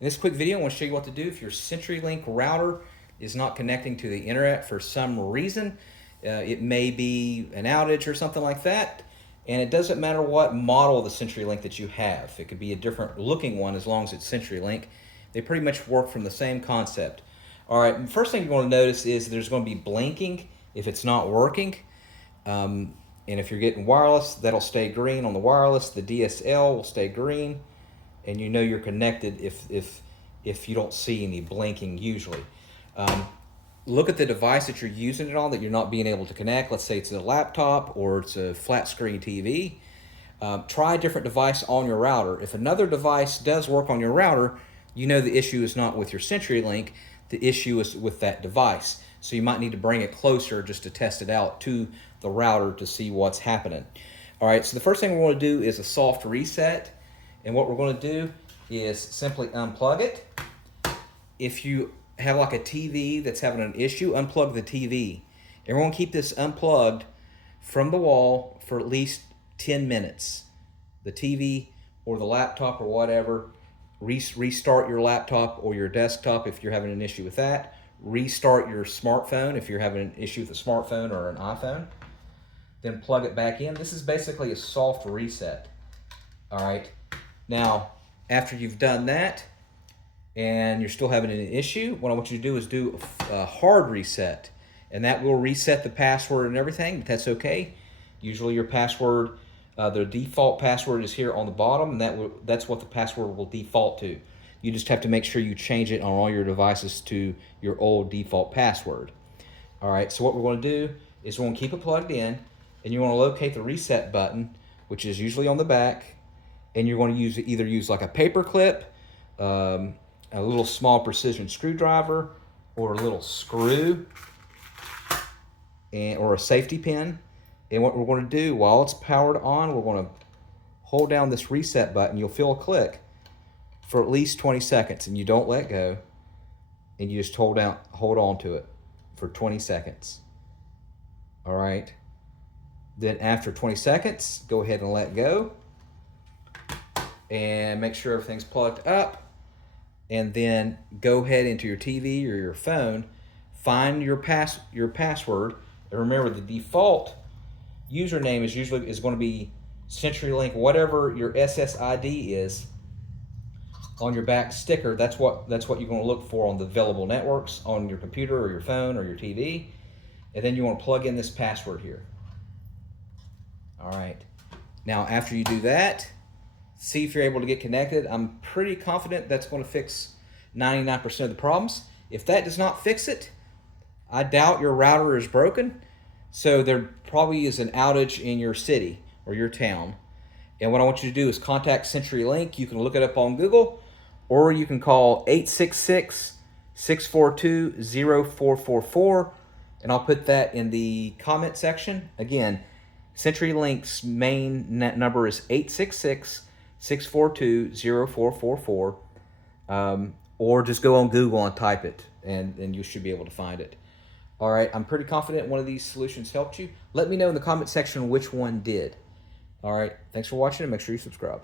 In this quick video, I want to show you what to do if your CenturyLink router is not connecting to the internet for some reason. It may be an outage or something like that, and it doesn't matter what model of the CenturyLink that you have. It could be a different looking one as long as it's CenturyLink. They pretty much work from the same concept. All right, first thing you're going to notice is there's going to be blinking if it's not working. And if you're getting wireless, that'll stay green on the wireless. The DSL will stay green, and you know you're connected if you don't see any blinking usually. Look at the device that you're using it on that you're not being able to connect. Let's say it's a laptop or it's a flat screen TV. Try a different device on your router. If another device does work on your router, you know the issue is not with your CenturyLink, the issue is with that device. So you might need to bring it closer just to test it out to the router to see what's happening. All right, so the first thing we're going to do is a soft reset. And what we're going to do is simply unplug it. If you have like a TV that's having an issue, unplug the TV. And we're going to keep this unplugged from the wall for at least 10 minutes. The TV or the laptop or whatever, restart your laptop or your desktop if you're having an issue with that. Restart your smartphone if you're having an issue with a smartphone or an iPhone. Then plug it back in. This is basically a soft reset. All right. Now, after you've done that and you're still having an issue, what I want you to do is do a hard reset. And that will reset the password and everything, but that's okay. Usually your password, the default password is here on the bottom, and that's what the password will default to. You just have to make sure you change it on all your devices to your old default password. All right, so what we're going to do is we're going to keep it plugged in, and you want to locate the reset button, which is usually on the back, and you're going to either use like a paper clip, a little small precision screwdriver, or a little screw, or a safety pin. And what we're going to do while it's powered on, we're going to hold down this reset button. You'll feel a click for at least 20 seconds, and you don't let go, and you just hold on to it for 20 seconds. All right. Then after 20 seconds, go ahead and let go, and make sure everything's plugged up. And then go ahead into your TV or your phone, find your password, and remember the default username is going to be CenturyLink, whatever your SSID is on your back sticker. That's what you're going to look for on the available networks on your computer or your phone or your TV. And then you want to plug in this password here. All right. Now, after you do that, see if you're able to get connected. I'm pretty confident that's going to fix 99% of the problems. If that does not fix it, I doubt your router is broken. So there probably is an outage in your city or your town. And what I want you to do is contact CenturyLink. You can look it up on Google, or you can call 866-642-0444. And I'll put that in the comment section. Again, CenturyLink's main number is 866-642-0444. Or just go on Google and type it, and you should be able to find it. All right, I'm pretty confident one of these solutions helped you. Let me know in the comment section which one did. All right, thanks for watching, and make sure you subscribe.